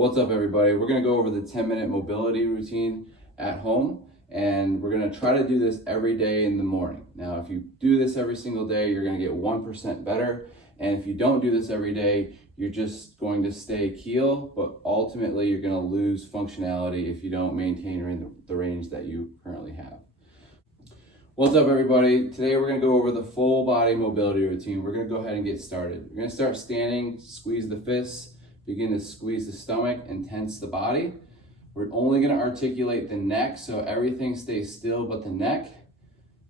What's up, everybody? We're going to go over the 10-minute mobility routine at home, and we're going to try to do this every day in the morning. Now, if you do this every single day, you're going to get 1% better, and if you don't do this every day, you're just going to stay keel, but ultimately you're going to lose functionality if you don't maintain the range that you currently have. What's up, everybody? Today we're going to go over the full body mobility routine. We're going to go ahead and get started. We're going to start standing, squeeze the fists, begin to squeeze the stomach and tense the body. We're only going to articulate the neck, so everything stays still but the neck.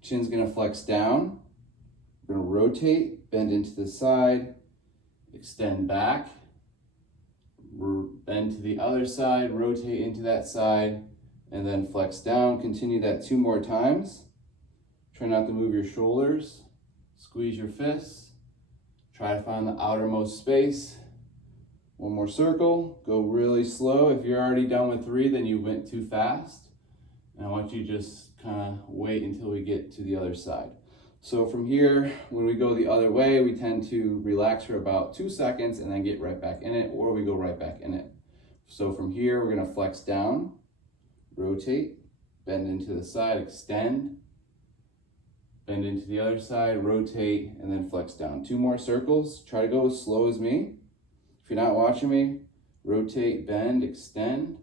Chin's going to flex down. We're going to rotate, bend into the side, extend back, bend to the other side, rotate into that side, and then flex down. Continue that 2 more times. Try not to move your shoulders. Squeeze your fists. Try to find the outermost space. 1 more circle. Go really slow. If you're already done with 3, then you went too fast. And I want you to just kind of wait until we get to the other side. So from here, when we go the other way, we tend to relax for about 2 seconds and then get right back in it, or we go right back in it. So from here, we're going to flex down, rotate, bend into the side, extend, bend into the other side, rotate, and then flex down. 2 more circles. Try to go as slow as me. If you're not watching me, rotate, bend, extend,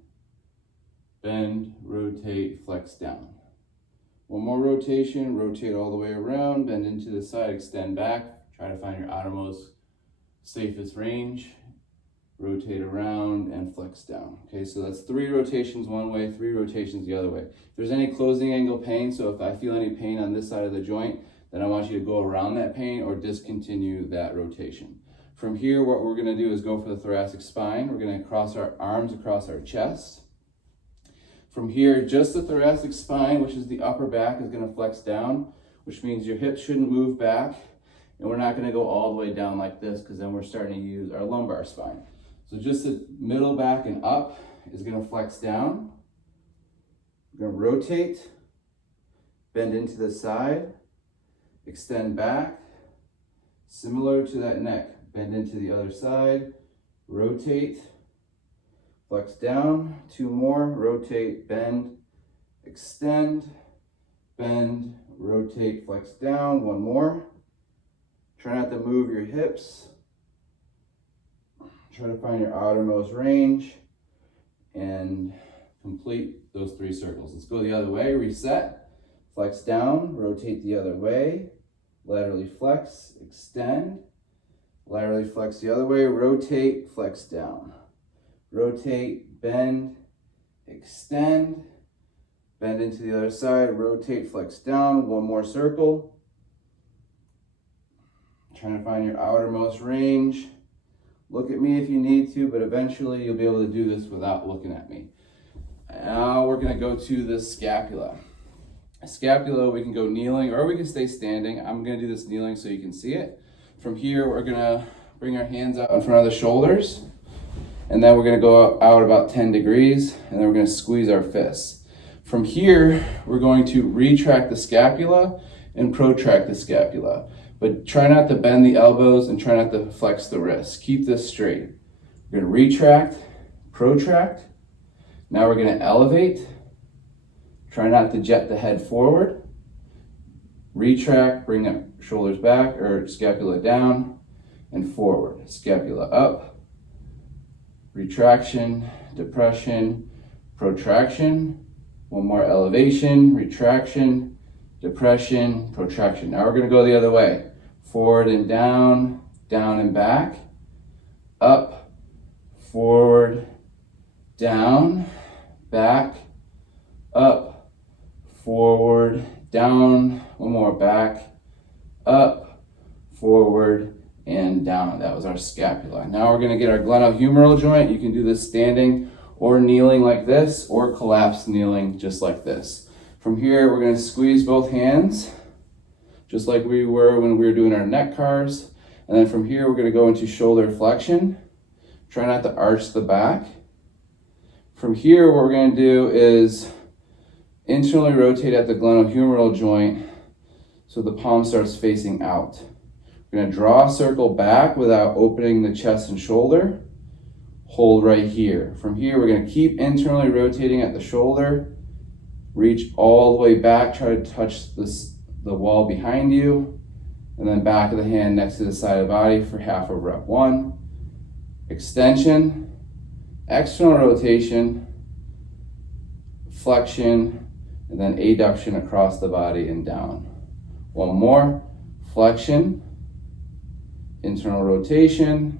bend, rotate, flex down. 1 more rotation, rotate all the way around, bend into the side, extend back. Try to find your outermost, safest range. Rotate around and flex down. Okay, so that's 3 rotations one way, 3 rotations the other way. If there's any closing angle pain, so if I feel any pain on this side of the joint, then I want you to go around that pain or discontinue that rotation. From here, what we're going to do is go for the thoracic spine. We're going to cross our arms across our chest. From here, just the thoracic spine, which is the upper back, is going to flex down, which means your hips shouldn't move back. And we're not going to go all the way down like this, because then we're starting to use our lumbar spine. So just the middle back and up is going to flex down. We're going to rotate, bend into the side, extend back, similar to that neck. Bend into the other side, rotate, flex down, 2 more, rotate, bend, extend, bend, rotate, flex down, 1 more. Try not to move your hips. Try to find your outermost range and complete those 3 circles. Let's go the other way, reset, flex down, rotate the other way, laterally flex, extend, laterally flex the other way, rotate, flex down. Rotate, bend, extend, bend into the other side, rotate, flex down, 1 more circle. Trying to find your outermost range. Look at me if you need to, but eventually you'll be able to do this without looking at me. Now we're going to go to the scapula. Scapula, we can go kneeling or we can stay standing. I'm going to do this kneeling so you can see it. From here, we're going to bring our hands out in front of the shoulders, and then we're going to go out about 10 degrees, and then we're going to squeeze our fists. From here, we're going to retract the scapula and protract the scapula, but try not to bend the elbows and try not to flex the wrists. Keep this straight. We're going to retract, protract. Now we're going to elevate. Try not to jet the head forward. Retract, bring the shoulders back or scapula down and forward. Scapula up, retraction, depression, protraction. 1 more elevation, retraction, depression, protraction. Now we're going to go the other way. Forward and down, down and back, up, forward, down, back, up, forward, down, 1 more, back, up, forward, and down. That was our scapula. Now we're going to get our glenohumeral joint. You can do this standing or kneeling like this, or collapse kneeling just like this. From here, we're going to squeeze both hands, just like we were when we were doing our neck CARs. And then from here, we're going to go into shoulder flexion. Try not to arch the back. From here, what we're going to do is internally rotate at the glenohumeral joint so the palm starts facing out. We're going to draw a circle back without opening the chest and shoulder. hold right here. From here, we're gonna keep internally rotating at the shoulder, reach all the way back, try to touch the wall behind you, and then back of the hand next to the side of the body for half of rep. 1, extension, external rotation, flexion, and then adduction across the body and down. 1 more, flexion, internal rotation,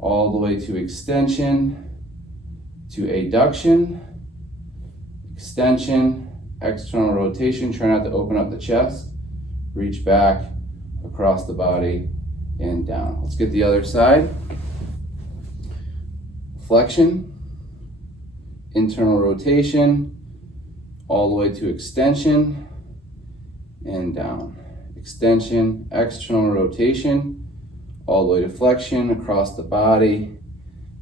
all the way to extension, to adduction, extension, external rotation. Try not to open up the chest. Reach back across the body and down. Let's get the other side. Flexion, internal rotation, all the way to extension and down. Extension, external rotation, all the way to flexion across the body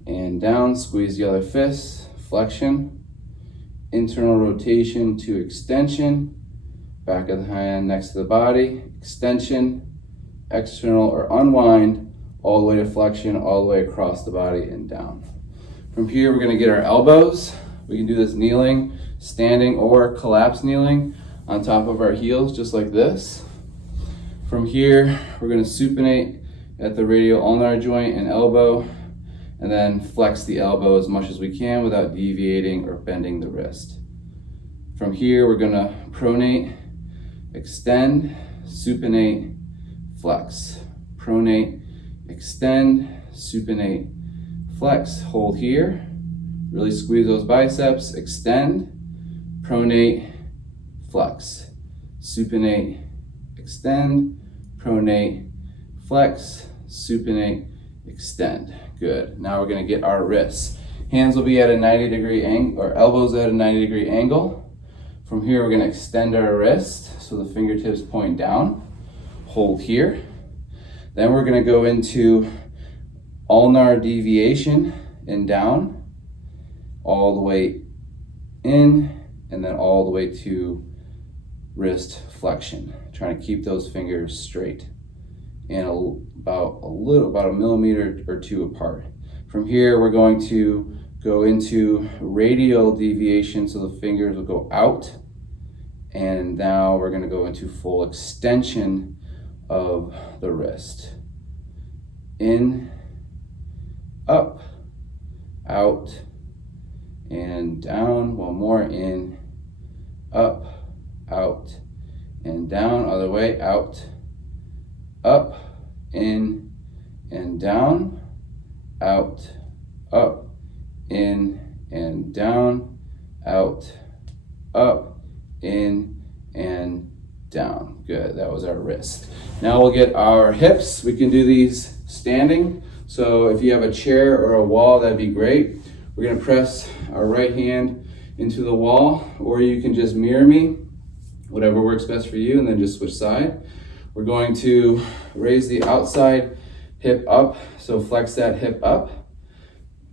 and down. Squeeze the other fist. Flexion, internal rotation to extension, back of the hand next to the body, extension, external or unwind, all the way to flexion, all the way across the body and down. From here, we're gonna get our elbows. We can do this kneeling, standing, or collapse kneeling on top of our heels, just like this. From here, we're gonna supinate at the radial ulnar joint and elbow, and then flex the elbow as much as we can without deviating or bending the wrist. From here, we're gonna pronate, extend, supinate, flex. Pronate, extend, supinate, flex. Hold here, really squeeze those biceps, extend, pronate, flex. Supinate, extend, pronate, flex, supinate, extend. Good. Now we're going to get our wrists. Hands will be at a 90-degree angle, or elbows at a 90-degree angle. From here, we're going to extend our wrist so the fingertips point down. Hold here. Then we're going to go into ulnar deviation and down, all the way in, and then all the way to wrist flexion. Trying to keep those fingers straight and about a millimeter or 2 apart. From here, we're going to go into radial deviation, so the fingers will go out, and now we're going to go into full extension of the wrist. In, up, out, and down. 1 more. In, up, out, and down. Other way. Out, up, in, and down. Out, up, in, and down. Out, up, in, and down. Good. That was our wrist. Now we'll get our hips. We can do these standing. So if you have a chair or a wall, that'd be great. We're going to press our right hand into the wall, or you can just mirror me, whatever works best for you, and then just switch side. We're going to raise the outside hip up, so flex that hip up,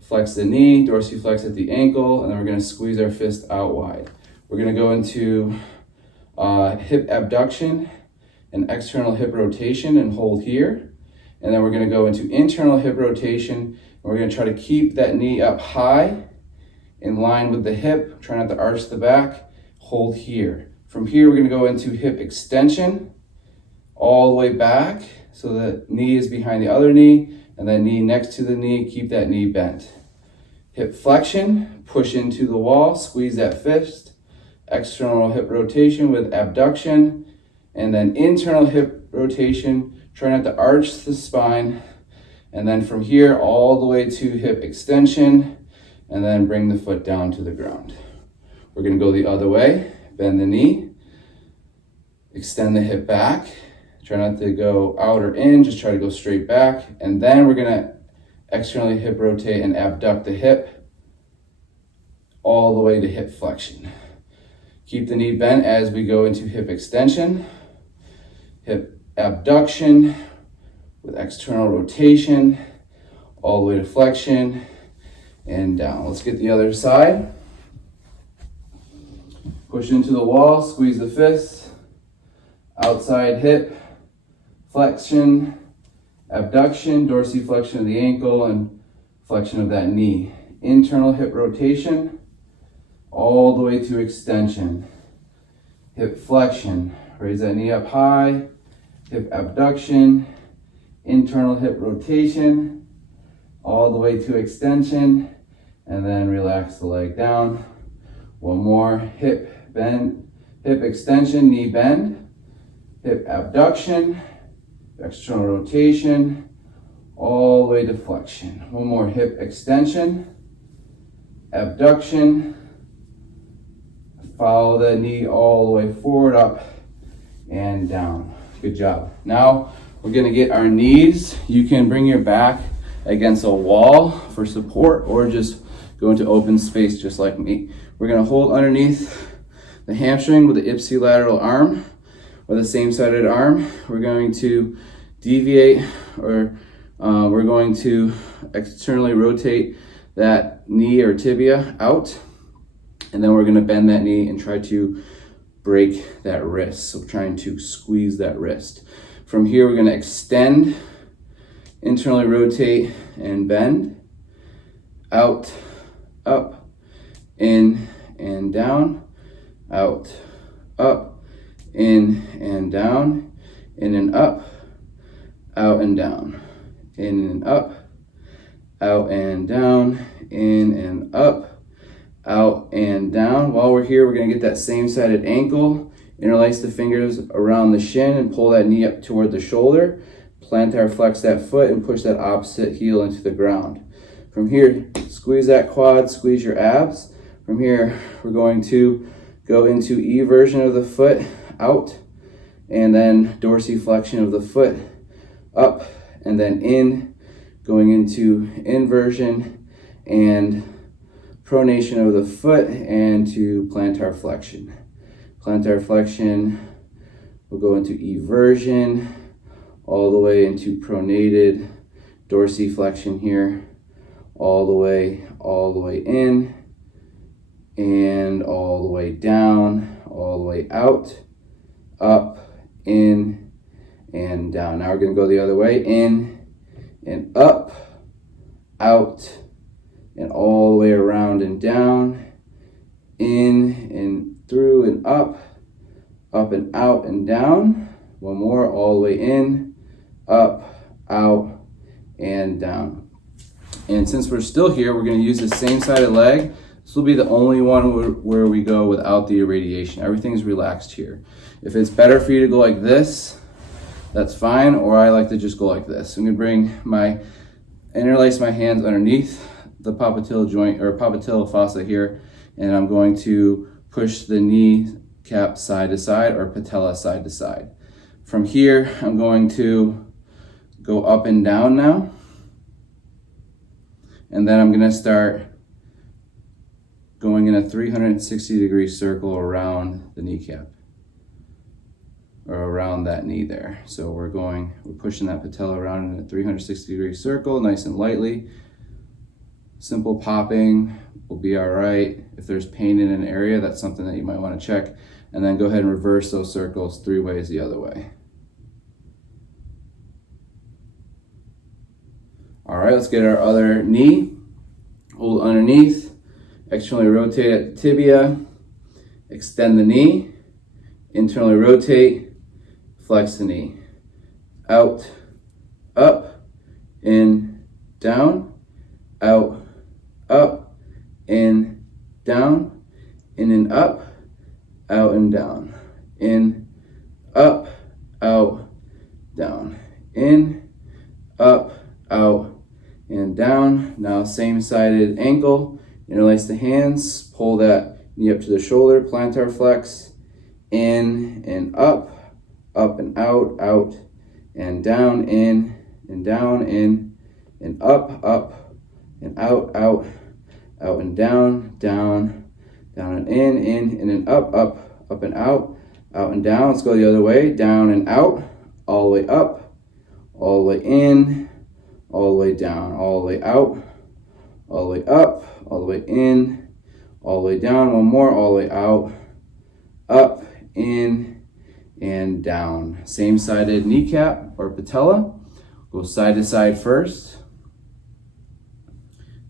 flex the knee, dorsiflex at the ankle, and then we're going to squeeze our fist out wide. We're going to go into hip abduction and external hip rotation and hold here. And then we're going to go into internal hip rotation, and we're going to try to keep that knee up high in line with the hip. Try not to arch the back. Hold here. From here, we're going to go into hip extension all the way back, so the knee is behind the other knee, and then knee next to the knee. Keep that knee bent. Hip flexion, push into the wall, squeeze that fist. External hip rotation with abduction, and then internal hip rotation. Try not to arch the spine, and then from here all the way to hip extension, and then bring the foot down to the ground. We're going to go the other way. Bend the knee, extend the hip back. Try not to go out or in, just try to go straight back. And then we're going to externally hip rotate and abduct the hip all the way to hip flexion. Keep the knee bent as we go into hip extension, hip abduction with external rotation, all the way to flexion and down. Let's get the other side. Push into the wall, squeeze the fist, outside hip, flexion, abduction, dorsiflexion of the ankle, and flexion of that knee. Internal hip rotation, all the way to extension. Hip flexion, raise that knee up high, hip abduction, internal hip rotation, all the way to extension, and then relax the leg down. One more, hip bend, hip extension, knee bend, hip abduction, external rotation, all the way to flexion. One more, hip extension, abduction, follow the knee all the way forward, up and down. Good job. Now we're gonna get our knees. You can bring your back against a wall for support or just go into open space just like me. We're gonna hold underneath the hamstring with the ipsilateral arm or the same-sided arm. We're going to deviate or we're going to externally rotate that knee or tibia out, and then we're going to bend that knee and try to break that wrist. So trying to squeeze that wrist. From here, we're going to extend, internally rotate and bend, out, up, in and down, out, up, in and down, in and up, out and down, in and up, out and down, in and up, out and down. While we're here, we're going to get that same-sided ankle, interlace the fingers around the shin and pull that knee up toward the shoulder, plantar flex that foot and push that opposite heel into the ground. From here, squeeze that quad, squeeze your abs. From here, we're going to go into eversion of the foot, out, and then dorsiflexion of the foot, up, and then in, going into inversion and pronation of the foot and to plantar flexion. Plantar flexion will go into eversion, all the way into pronated dorsiflexion here, all the way in, and all the way down, all the way out, up, in, and down. Now we're going to go the other way, in and up, out, and all the way around and down, in and through and up and out and down. One more, all the way in, up, out, and down. And since we're still here, we're going to use the same-sided leg. This will be the only one where we go without the irradiation. Everything's relaxed here. If it's better for you to go like this, that's fine, or I like to just go like this. I'm going to interlace my hands underneath the popliteal joint or popliteal fossa here, and I'm going to push the knee cap side to side or patella side to side. From here, I'm going to go up and down now, and then I'm going to start going in a 360-degree circle around the kneecap, or around that knee there. So we're pushing that patella around in a 360-degree circle, nice and lightly. Simple popping will be all right. If there's pain in an area, that's something that you might want to check. And then go ahead and reverse those circles 3 ways the other way. All right, let's get our other knee. Hold underneath. Externally rotate at the tibia, extend the knee, internally rotate, flex the knee, out, up, in, down, out, up, in, down, in and up, out and down, in, up, out, down, in, up, out, and down. Now same-sided ankle. Interlace the hands, pull that knee up to the shoulder, plantar flex, in and up and out, out and down, in and down, in and up and out, out and down, down and in and up and out and down. Let's go the other way, down and out, all the way up, all the way in, all the way down, all the way out, all the way up, all the way in, all the way down. One more, all the way out, up, in, and down. Same-sided kneecap or patella. Go side to side first.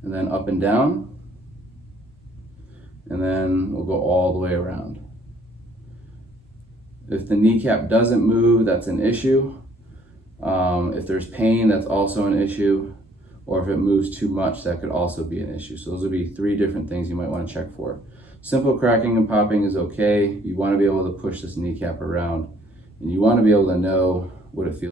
and then up and down, and then we'll go all the way around. If the kneecap doesn't move, that's an issue. If there's pain, that's also an issue. Or if it moves too much, that could also be an issue. So those would be 3 different things you might want to check for. Simple cracking and popping is okay. You want to be able to push this kneecap around, and you want to be able to know what it feels like.